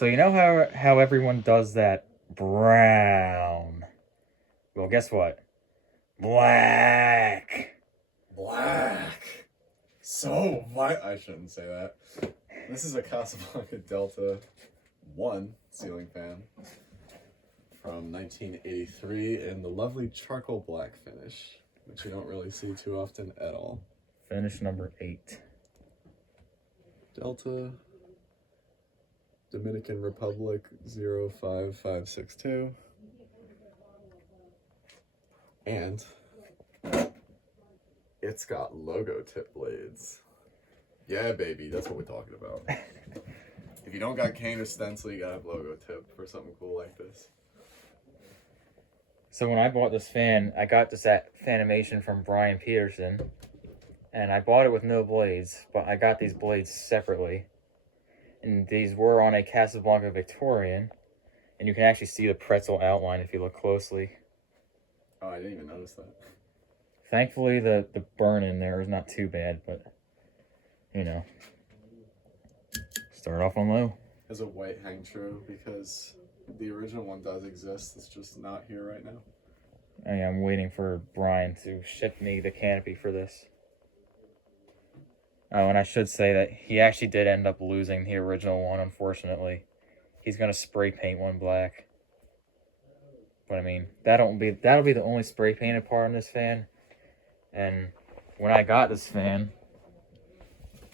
So you know how everyone does that brown? Well, guess what? Black. Black. So white. I shouldn't say that. This is a Casablanca Delta 1 ceiling fan from 1983 in the lovely charcoal black finish, which you don't really see too often at all. Finish number 8. Delta, Dominican Republic 05562. And it's got Logotip blades. Yeah, baby, that's what we're talking about. If you don't got cane or stencil, you gotta have Logotip for something cool like this. So when I bought this fan, I got this at Fanimation from Brian Peterson. And I bought it with no blades, but I got these blades separately. And these were on a Casablanca Victorian. And you can actually see the pretzel outline if you look closely. Oh, I didn't even notice that. Thankfully, the burn in there is not too bad, but, you know, start off on low. Is a white hang true because the original one does exist. It's just not here right now. I'm waiting for Brian to ship me the Canopy for this. Oh, and I should say that he actually did end up losing the original one, unfortunately. He's going to spray paint one black. But I mean, that'll be the only spray painted part on this fan. And when I got this fan,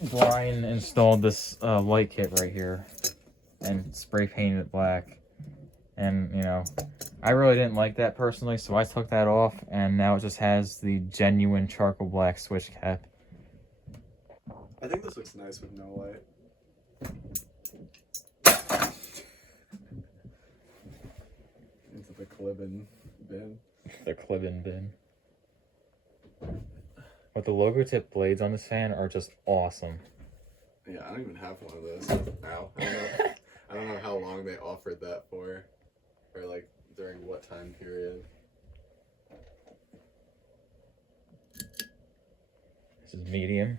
Brian installed this light kit right here and spray painted it black. And, you know, I really didn't like that personally, so I took that off, and now it just has the genuine charcoal black switch cap. I think this looks nice with no light. Into the Clibin bin. The Clibin bin. But the Logotip blades on this fan are just awesome. Yeah, I don't even have one of those now. I don't know how long they offered that for, or like during what time period. This is medium.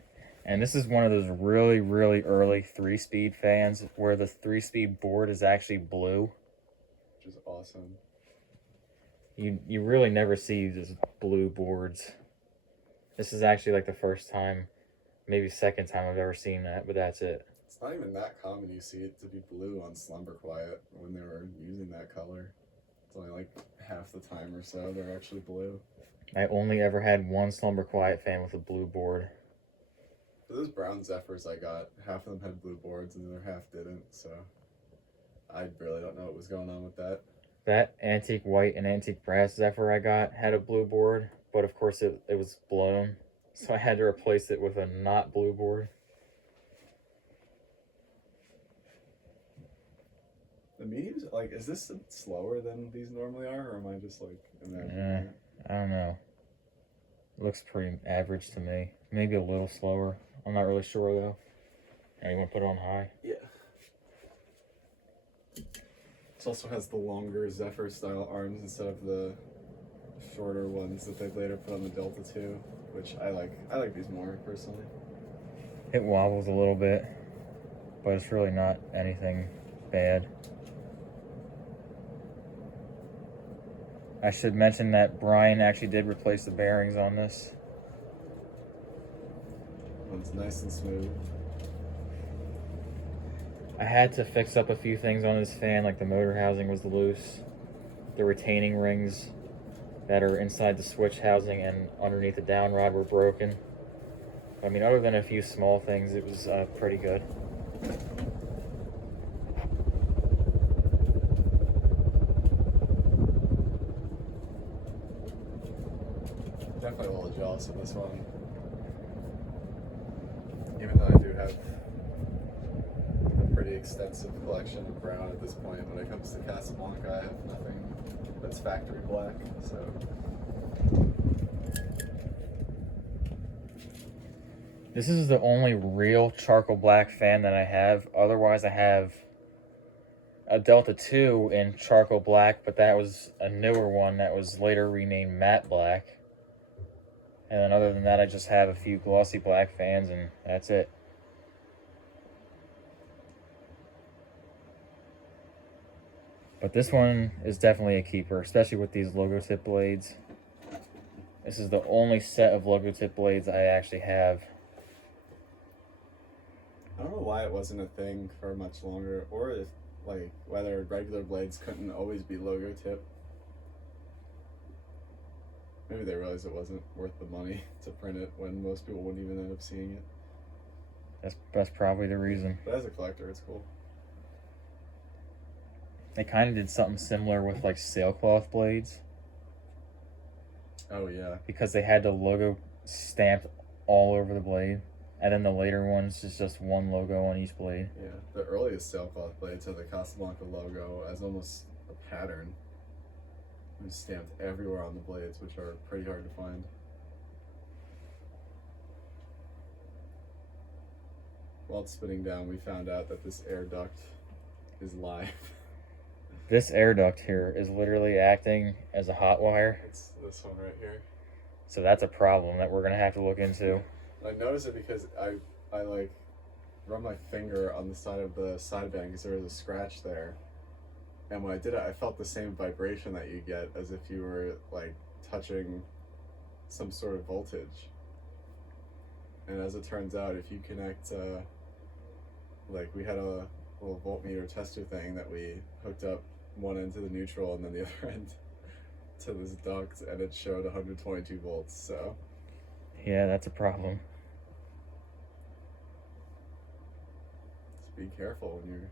And this is one of those really, really early 3-speed fans where the 3-speed board is actually blue. Which is awesome. You really never see these blue boards. This is actually like the first time, maybe second time I've ever seen that, but that's it. It's not even that common you see it to be blue on Slumber Quiet when they were using that color. It's only like half the time or so they're actually blue. I only ever had one Slumber Quiet fan with a blue board. Those brown Zephyrs I got, half of them had blue boards and the other half didn't, so I really don't know what was going on with that. That antique white and antique brass Zephyr I got had a blue board, but of course it was blown, so I had to replace it with a not blue board. The mediums, like, is this slower than these normally are, or am I just like imagining it? I don't know. It looks pretty average to me. Maybe a little slower. I'm not really sure though. And you want to put it on high? Yeah. This also has the longer Zephyr style arms instead of the shorter ones that they've later put on the Delta 2, which I like. I like these more personally. It wobbles a little bit, but it's really not anything bad. I should mention that Brian actually did replace the bearings on this. One's nice and smooth. I had to fix up a few things on this fan, like the motor housing was loose. The retaining rings that are inside the switch housing and underneath the down rod were broken. I mean, other than a few small things, it was pretty good. Definitely a little jealous of this one. Even though I do have a pretty extensive collection of brown at this point, when it comes to Casablanca, I have nothing that's factory black, so. This is the only real charcoal black fan that I have. Otherwise, I have a Delta 2 in charcoal black, but that was a newer one that was later renamed matte black. And then other than that, I just have a few glossy black fans, and that's it. But this one is definitely a keeper, especially with these Logotip blades. This is the only set of Logotip blades I actually have. I don't know why it wasn't a thing for much longer, or if, like, whether regular blades couldn't always be Logotip. Maybe they realized it wasn't worth the money to print it when most people wouldn't even end up seeing it. That's probably the reason. But as a collector, it's cool. They kind of did something similar with like sailcloth blades. Oh yeah. Because they had the logo stamped all over the blade. And then the later ones is just one logo on each blade. Yeah. The earliest sailcloth blades had the Casablanca logo as almost a pattern. It was stamped everywhere on the blades, which are pretty hard to find. While it's spinning down, we found out that this air duct is live. This air duct here is literally acting as a hot wire. It's this one right here. So that's a problem that we're going to have to look into. I noticed it because I like run my finger on the side of the sideband because there was a scratch there. And when I did it, I felt the same vibration that you get as if you were like touching some sort of voltage. And as it turns out, if you connect, like we had a little voltmeter tester thing that we hooked up one end to the neutral and then the other end to this duct, and it showed 122 volts. So yeah, that's a problem. Just be careful when you're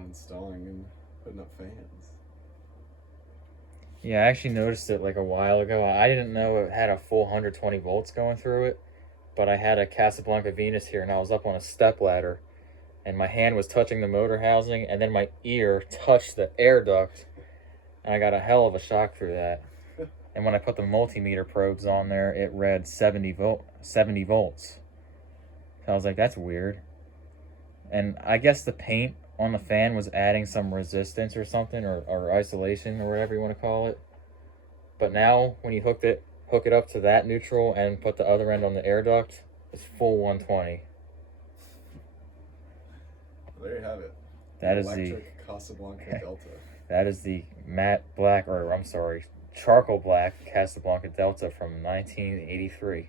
uninstalling and putting up fans. Yeah, I actually noticed it like a while ago. I didn't know it had a full 120 volts going through it, but I had a Casablanca Venus here and I was up on a step ladder and my hand was touching the motor housing and then my ear touched the air duct and I got a hell of a shock through that. And when I put the multimeter probes on there, it read 70 volts. So I was like, that's weird. And I guess the paint on the fan was adding some resistance or something, or isolation, or whatever you want to call it. But now, when you hook it up to that neutral and put the other end on the air duct, it's full 120. There you have it. That is electric Casablanca Delta. That is the matte black, or I'm sorry, charcoal black Casablanca Delta from 1983.